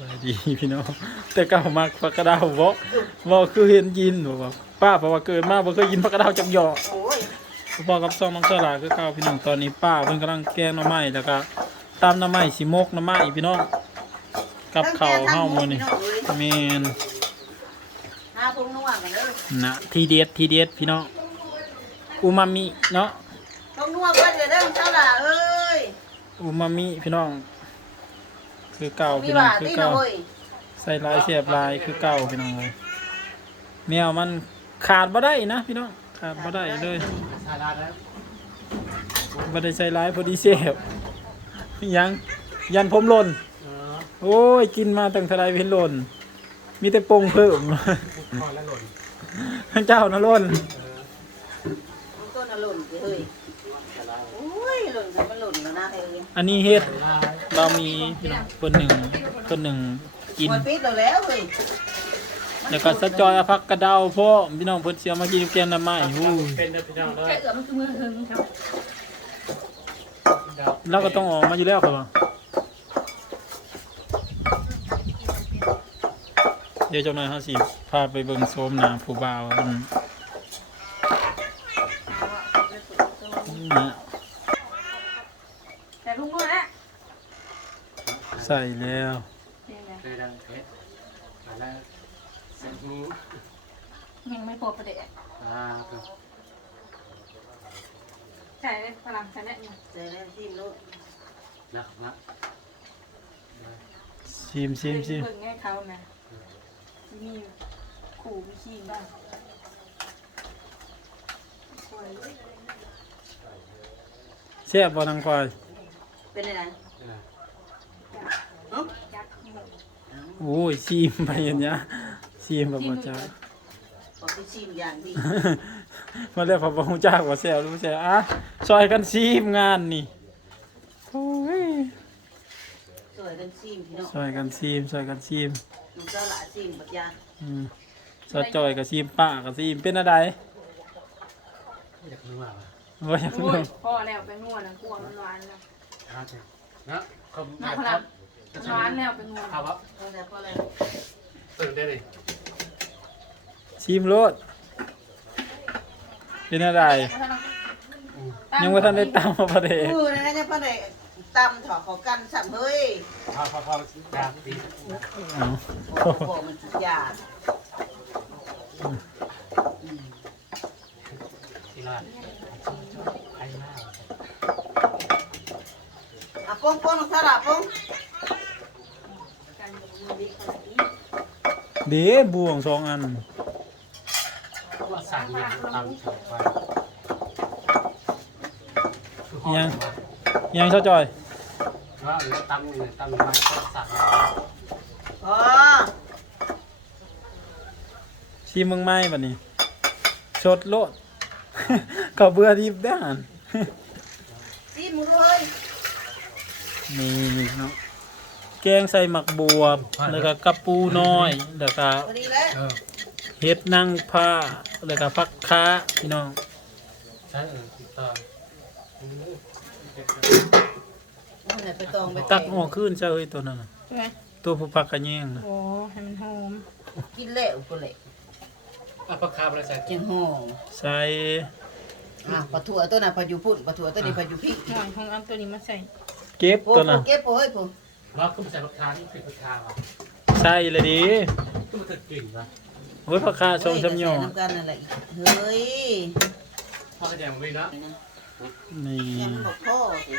บายดีพี่น้องแต่เก่ามักผักกระดาวบ่บ่คือเห็นยินบ่ว่าป้าเพราะว่าเกิดมาบ่เคยกินผักกระดาวจักหยอโอ้ยพ่อกับซองน้องสลาคือเก่าพี่น้องตอนนี้ป้าเพิ่นกำลังแกงหน่อไม้แล้วก็ตำหน่อไม้สิมกหน่อไม้พี่น้องกับข้าวเฮามื้อนี้แม่นหาพงนัวกันเด้อนะทีเด็ดทีเด็ดพี่น้องอูมามิเนาะพงนัวกันเด้อเจ้าล่ะเอ้ยอูมามิพี่น้อง คือเก่ามีพี่น้องว่าคือตีนะเก่าเว้ยใส่ลายเสียบลายคือเก่าพี่น้องเลยแนวมันขาดบ่ได้นะพี่น้องขาดบ่ได้เลยสาราแล้วบ่ได้ใส่ลายพอดีเสียบยังยันผมหล่นเออโอ้ยกินมาตั้งเทลายเพิ่นหล่นมีแต่ปงเพิ่มคอแล้วหล่นทั้งเจ้านะหล่นมันต้นน่ะหล่นสิเฮ้ยสาราโอ้ยหล่นกันมันหล่นแล้วนะเอ้ยอันนี้เฮ็ดสารา เรามีพี่น้องเพิ่นหนึ่งเพิ่นหนึ่งกินมันปิดแล้วแล้วเว้ยแล้วก็สะจอยเอาผักกระเดาพ่อพี่น้องเพิ่นสิเอามากินกับแกงหน่อไม้อู้เป็นเด้อพี่น้องเด้อแค่เอือมันคือมือหึงครับเราก็ต้องออกมาอยู่แล้วครับว่าเดี๋ยวเจ้าหน่อยเฮาสิพาไปเบิ่งโซมหน้าผู้บ่าวอันนะ แต่ลุงด้วยนะ ใส่แล้วเตยนะเคยดังเพชรมาแล้วเส้นหูยังไม่พอประเดี๋ยวอ่าครับใช่เลยพลังใช่ไหมเนี่ยเจอแล้วทิมลูกรักรักชิมชิมชิมเพิ่งให้เขานะมีขู่มีขี้บ้างแซ่บบ่นางควายเป็นยังไง เออ เอ้า ยักษ์หมด โอ้ยชิมไปอันเนี้ยชิมแบบบ่จ้าบอกไปชิมอย่างดีมาเรียกพอบ่ฮู้จักว่าแซ่บหรือบ่แซ่บอะซอยกันชิมงานนี่โอ้ยสวยกันชิมพี่น้องซอยกันชิมซอยกันชิมลูกเจ้าหลาชิมบัดยาอืมสะจอยกับชิมป้ากับชิมเป็นอะไรอยากรู้ว่าโอ้ยโอ้ยพ่อแล้วไปนวดนะกลัวมันหวานแล้วครับนะคอม น้ำพลังหวานแล้วไปนวดเอาวะพอแล้วพอแล้วตื่นได้เลยชิมรสเป็นอะไร ยังว่าท่านได้ตามมาประเดกอู้นั่นนะพ่อได้ตำถอดขอกันสับเฮ้ยพอพอพอดาบดีเอาโอ้โหมันสุดยอดทีละไอ้หน้าอะป้องป้องน้องสลับป้อง กันมือดีคนนี้เด้บวงสองอันว่าสั่งอย่างตามชาวบ้านยังสะจอย ว่าหรือตำหรือตำมาก็สั่งพอชิมมึงไหมบัดนี้สดโลดก็เบื่อดิบได้หันซีมึงเลย นี่เนาะ แกงใส่หมักบวบแล้วก็กระปูน้อยแล้วก็พอดีแล้วเออเฮ็ดนั่งผ้าแล้วก็ฟักค้าพี่น้องใช่เออติดต่อโอ้ยไปตองไปตักออกขึ้นเจ้าเอ้ยตัวนั้นน่ะใช่ไหมตัวผู้พักกระแยงน่ะโอ้ให้มันหอมกินแล้วกูเลยอะประคาบริษัทจังห้องใส่อะปลาถั่วตัวน่ะปลาอยู่พุ่นปลาถั่วตัวนี้ปลาอยู่พี่หน่อยของเอาตัวนี้มาใส่เก็บโอ้ตัวโหนั้นเก็บโอ้ยผม ว่าคุณใส่ประคาที่เป็นประคาอะใส่เลยดิก็มันเกิดกลิ่นป่ะโอ้ยพักค้าชมชำยอน้ำกันนั่นแหละเฮ้ยพ่อก็ยังไม่นะนี่ยังบอกพ่อสิ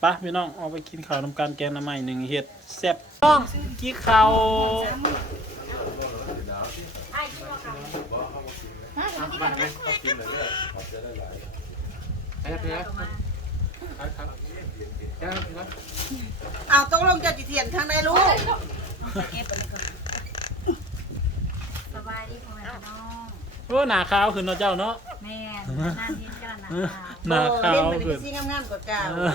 ไปะพี่น้องเอาไปกินข้าวน้ำกันแกงน้ำใหม่หนึ่งเห็ดแซ่บต้องกินข้าวบ้านไหมก็กินเลยเนี่ยไอ้เพื่อ เอาต้องลงจะจิเทียนข้างในลูกสบายดีพ่อแม่พี่น้องโอ้หนาขาวขึ้นเนาะเจ้าเนาะแม่หน้าที่เจ้าหน้าค่ะหนาขาวเล่นมันขึ้นซีงามๆกว่าเก่าเออ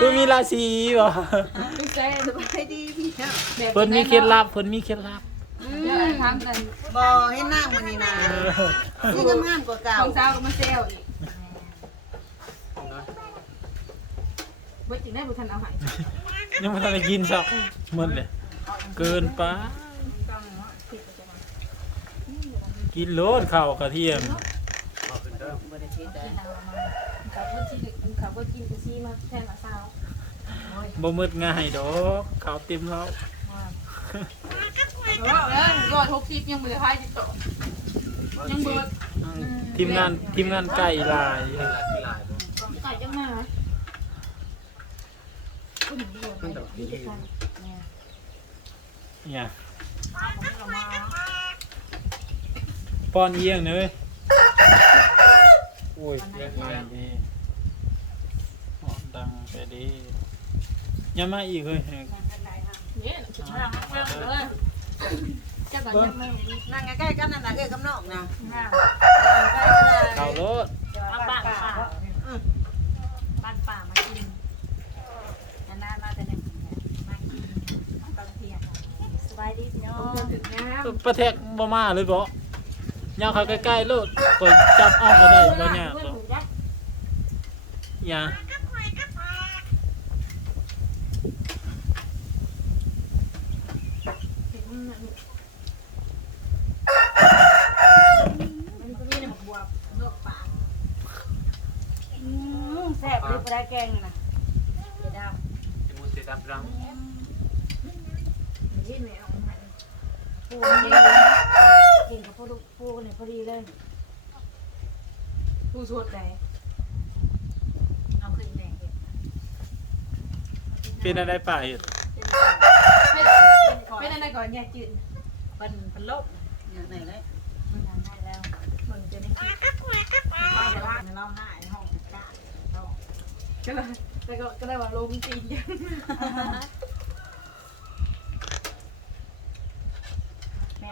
คือมีราศีบ่ไม่ใช่สบายดีพี่ครับเพิ่นมีเคล็ดลับเพิ่นมีเคล็ดลับเดี๋ยวทำกันบ่ให้นั่งมันนี่นาซีงามๆกว่าเก่าของสาวก็มาเซลอีก เว้ยจริงได้บุทันเอาใหายยังไม่ทันได้กินสักหมดเลยเกินไปกองเนาะผิดไปจังหวะกินโลดข้าวกระเทียมเอาเป็นเดิมบ่ได้คิดได้ขับรถที่ขับรถกินไปซี่มาแทนมาซาวบ่มืดง่ายดอกข้าวเต็มแล้วแต่ว่าเออยอดทุกคลิปยังมือท้ายติดต่อยังเบิดทีมงานทีมงานไก่ลาย กีฬากีฬาบ่ ไก่ยังมาคุณ เดียวมันต้องกินเนี่ยป้อนเยี่ยงเนยโอ้ยเรียกไงดีหอมดังไปดียังมาอีกเลยเนี่ยคิดว่าเรื่องเลยจะแบบยังไม่นั่งใกล้ๆกันนั่นน่ะเอ้ยกับน้องนะง่ายใกล้ๆกันเลยข้าวรถเอาบ้านป่าบ้านป่ามากินนานๆมาแต่หนึ่งมากินตอนเที่ยงส บายดีพี่น้องถึงนะประเทศบ่มาเลยบ่ย่างเขาใกล้ๆโลดก็จับเอาก็ได้บ่ยากหรอกอย่ามันก็มีในหมกบัวเลือกปากแซ่บหรือปลาแกงนะเดี๋ยวดาวที่มูเสดับรังนี่แมว ปูนี่กินกับปูปูเนี่ยพอดีเลยผู้สวดไหนเอาขึ้นแดงเป็นอะไรป่าเห็ดเป็นอะไรก่อนยาจืดเป็นเป็นลบอย่างไหนเลยมันทำได้แล้วมึงจะได้คิดว่าแต่ว่าเราหน้าห้องกาก็เลยแต่ก็ก็ได้ว่าลงตีนยั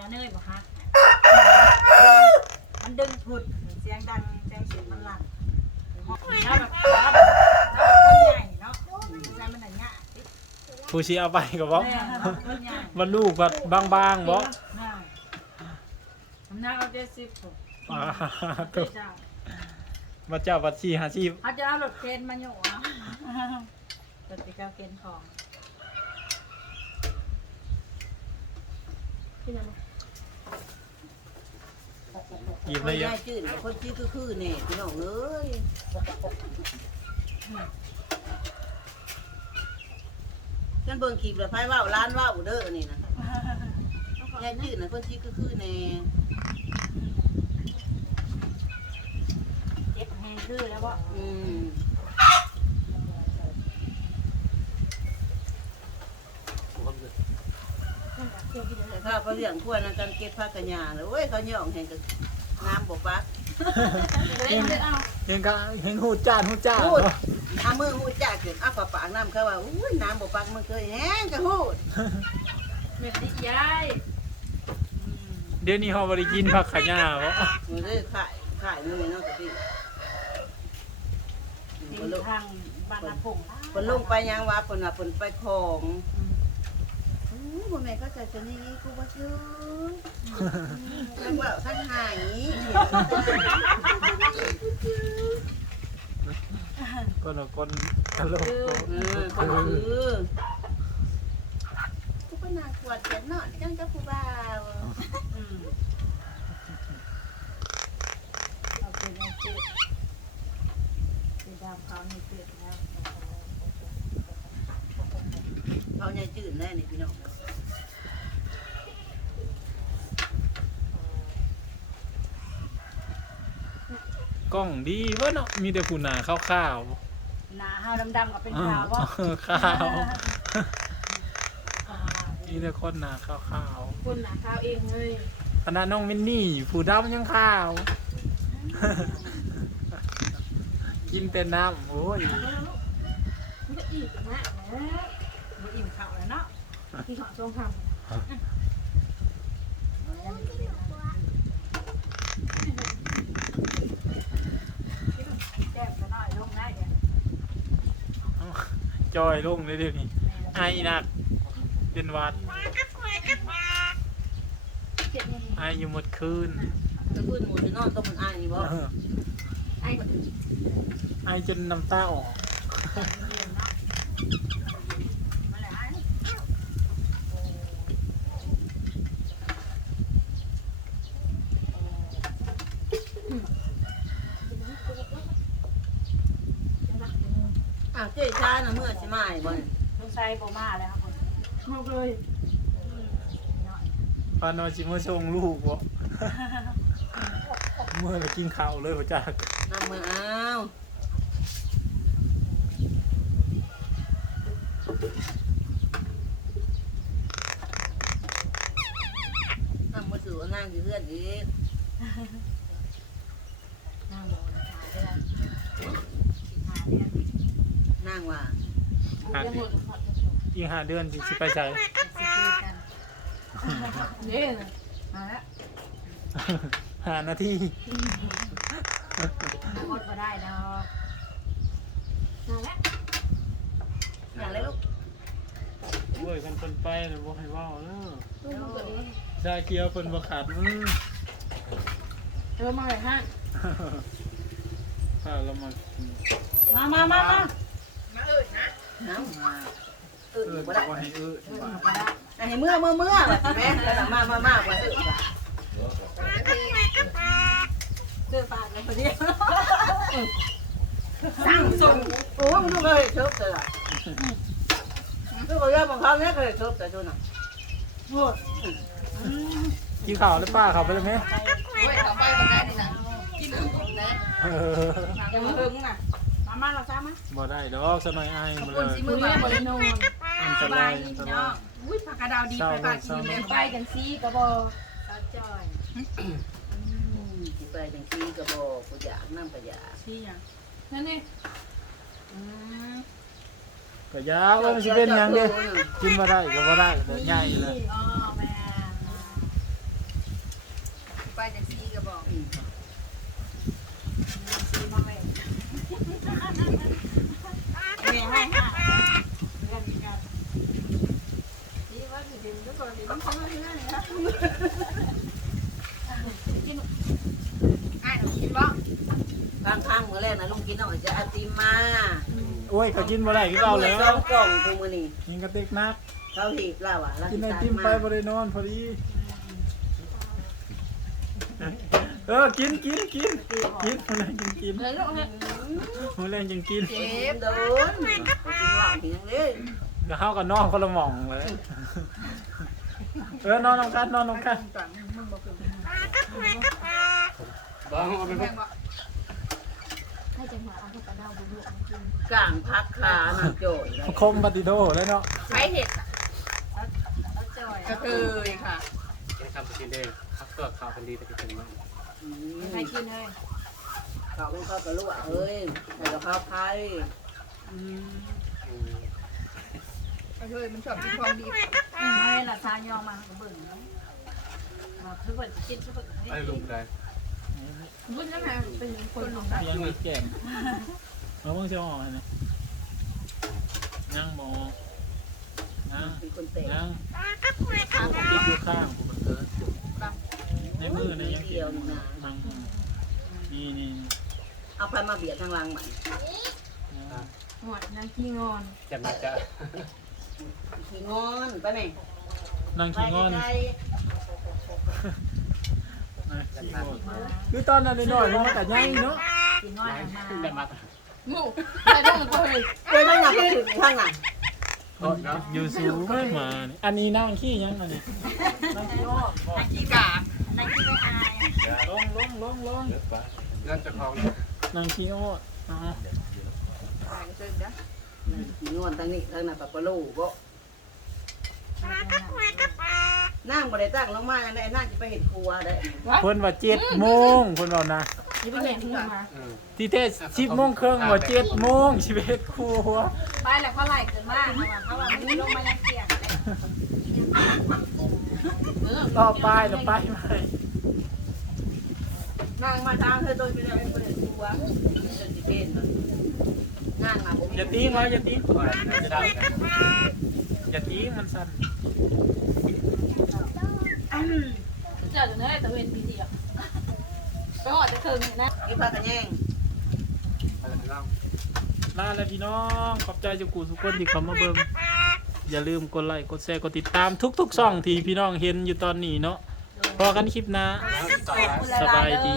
งแม่เนยบอกฮะมันดึงผุดเสียงดังเสียงเสียงมันหลั่นแล้วแบบแล้วแบบคนใหญ่เนาะใจมันหนักเงี้ยผู้ชี้เอาไปก็บ่แม่คนใหญ่มันลูกแบบบางๆบ่น่าทำหน้าเขาเจ็ดสิบผมอ่าเจ้าเจ้ามาเจ้าบัดชีหาชีพเขาจะเอารถเคนมาอยู่อะรถไปเก้าเคนของเป็นยังไง หยิบคเลยนเยอะยายจืดคนชี้คือคือๆนี่พี่น้องเอ้ยฉันเบิ่งคลิปแล้วไผเว้าร้านเว้าเด้อนี่นะยายจืดน่ะคนชี้คือคือๆแน่เจ็บแหงคือแล้วว่าอืมผมก็แต่ถ้าเขาเลี้ยงควายนะกันเก็บผักกัญญาเลยโอ้ยเขาย่องให้กับ น้ำบ่ปักเล่นเลยเอาเห็นก็เห็นหูจ้านหูจ้านพูดเนาะเอามือหูจักขึ้นเอาปากปากน้ำเขาว่าอุ้ยน้ำบ่ปักมันเคยแห้งกะหูดเม็ดดิยายเดี๋ยวนี้เขาบ่ได้กินผักขะหญ้าบ่มันเลยขายขายนู่นนี่เนาะกะติที่เพิ่นลงทางบ้านนาพงเพิ่นลงไปยังว่าเพิ่นว่าเพิ่นไปของอู้บ่แม่นเขาใส่ตัวนี้กูบ่ซื้อทั้งว่าทั้งหายคนละคนตลกเออเขาคือกูไปนาง ขวดเขียนเนาะจังกับผู้บ่าวอืมเอาเป็นไอ้เจ็บเป็นดาวเขานี่เจ็บแล้วเขาใหญ่จืดแน่นี่พี่น้อง กล้องดีเว้เนาะมีแต่ผู้หน้าขาวหนาห้าวดำๆกับเป็นๆขาวว่าเออขาวมีแต่คนหน้าขาวคุณหนาข้าวเองเลยๆขนาดน้องมินนี่ผู้ดำยังขาว กินแต่น้ำโอ้ย มันก็อีกมากนะมันอิ่มข้าวแล้วเนาะที่ขอทรงคแซ่บก็น้อยลงได้เดี๋ยว จอยลงเลยเดี๋ยวนี้ไอหนัก เป็นหวัดำเจ็บเงินไออยู่หมดคืนก็พูดหมูสินอนต้องมันอ้ายนี่บ่เออไอ้คนไอจนน้ำตาออก มัน อ้าวเจ๊ช้านะเมื่อสิมาอีกบ่เนี่ยลูกชายโบมาแล้วครับคนมากเลยปานอนสิมาส่งลูกบ่เมื่อเรากินข้าวเลยพ่อจักน้ำมืออ้าวน้ำมือสู่นั่งอยู่เพื่อนอีกนั่งโบนขาเดือนขาเดือนนั่งว่า หายังดิหมดขอดจะจบอีกห้าเดือนสิสิไปใส่สิคุยกันเนี่ยมาแล้วหานาทีอดมาได้ดอกมาแล้วอย่างไรลูกโอ้ยกันเพิ่นไปน่ะบ่ให้เว้าเด้อตู้มันเกิดเองชาเขียวเพิ่นบ่ขาดมือเออมาเลยฮะพาเรามากินมา มามามา น้ำมาเอเออบ่ได้บ่ให้เออมาได้อันนี้เมื่อเมื่อเมื่อว่ะแม่ก็ต้องมามามาว่าเออว่ะเจอปากเลยพอดีสั่งส่งโอ้ยมึงดูเลยชบเลยอะดูก็เรื่องของเขาเนี่ยก็เลยชบแต่ดูน่ะโอ้กินข้าวแล้วป้าข้าวไปเลยไหมโอ้ยเขาไปคนไหนนี่นะกินหนึ่งนะเออย่ามาหึงน่ะ มามาเราซ้ำมั้ยบ่ได้ดอกสมัยอายบ่เลยมือนี้บริโนนอันตรายอันตรายอุ้ยผักกระดาวดีไปปากกินเลยไปกันซีกระบอกตาจอยสิไปจังซี่ก็บอกกูอยากนั่งก็อยากซีอย่างนั่นนี่ก็ยาวว่ามันสิเป็นหยังเด้กินบ่ได้ก็บ่ได้แต่ใหญ่เลยอ๋อแม่ไปจากซีก็บอก ซีมาแม่ แม่ให้ค่ะเงินกันซีว่าสิถึงก็บอกสิต้องทำอะไรนะกินอะหนูกินบ้างข้างข้างๆมื้อแรกนะลุงกินเอาจะอาติมาโอ้ยก็กินบ่ได้คือเก่าแล้ว สองกล่องทุกมื้อนี้กินกระติกนัก เขาหีบแล้วอะแล้วกินไอสิติมไปตัดบ่ได้นอนพอดี เออ กินกินกินกินมื้อแรงกินกิน เลยลูกฮะ มื้อแรงจังกินเจ็บโดนกินเหล้าเพียงเลยก็เฮากับน้องคนละหม่องเลยเออนอนนำกันนอนนำกันต่างมึงบอกคือบ้างเอาไปแม่พักบอกให้จังหวะเอาผักกระดาวบุบๆมากินกลางพักขาน้ำโจยเลยคมปฏิโดแล้วเนาะใช้เห็ดอะตาจอยก็เคยค่ะกินคำสกินเด้พักเสื้อขาวคนดีแต่กินมากอืมใครกินเลย เขาเป็นข้าวกระลวกเอ้ยใส่กับข้าวไทยก็เคยมันชอบกินของดีไม่ละซายองมาเบิ่งเนาะมาทุกคนกินทุกคนไอ้ลุงได้รุ่นนั้นนะเป็นคนของได้ยังมีแก่มเอาเบิ่งสิเอาออกให้นะนั่งบ่นั่งนคนเตะนั่งติดอยู่ข้างผู้บันเทิงในมือในยังเกี่ยวนั่งนี่นี่ เอาไปมาเบียดทางหลังมันหวดนางขี้งอนจะมาจะขี้งอนไปไหมนั่งไปขี้งอนไกลนั่งขี้งอนคือตอนนั้นน้อยๆมันก็ใหญ่เนาะกินน้อยมาจะมางูได้ต้องเคยๆไปทางหลังก็ถึงทางหลังอยู่สูงไม่มานี่อันนี้นั่งขี้ยังอันนี้นั่งขี้อ้อมนางขี้กาในที่ไม่อายลงลงลงลงนั่นจะคลอง นังขี้อ้ออ๋อตายเกินนะขี้งอนทางนี้ทางนั้นปะปะลูบ่นั่งบ่ได้ตั้งลงมาได้นั่งจะไปเห็นครัวได้เพิ่นว่าเจ็ดโมงเพิ่นบอกนะนี่เป็นแม่ขึ้นมาที่เทศสิบโมงครึ่งว่าเจ็ดโมงชีวิตครัวไปแล้วเขาไล่เกินมากเขาว่าไม่ลงมายังเสียงต่อไปต่อไปไหม่นั่งมาทางเธอโดนไปแล้ วไปเห็นครัวจนสิเป็นนั่งมาบ่มีอย่าตีมาอย่าตีจะได้อย่าตีมันสั่นเจอเนื้อตะเวนปีเดียวไปหอดจะถึงนะกินผักกระแยงเล่าลาแล้วพี่น้องขอบใจเจุกูทุกคนที่เข้ามาเบิ่งอย่าลืมกดไลค์กดแชร์กดติดตามทุกๆช่องที่พี่น้องเห็นอยู่ตอนนี้เนาะพอกันคลิปน้าต่อไปสบายดี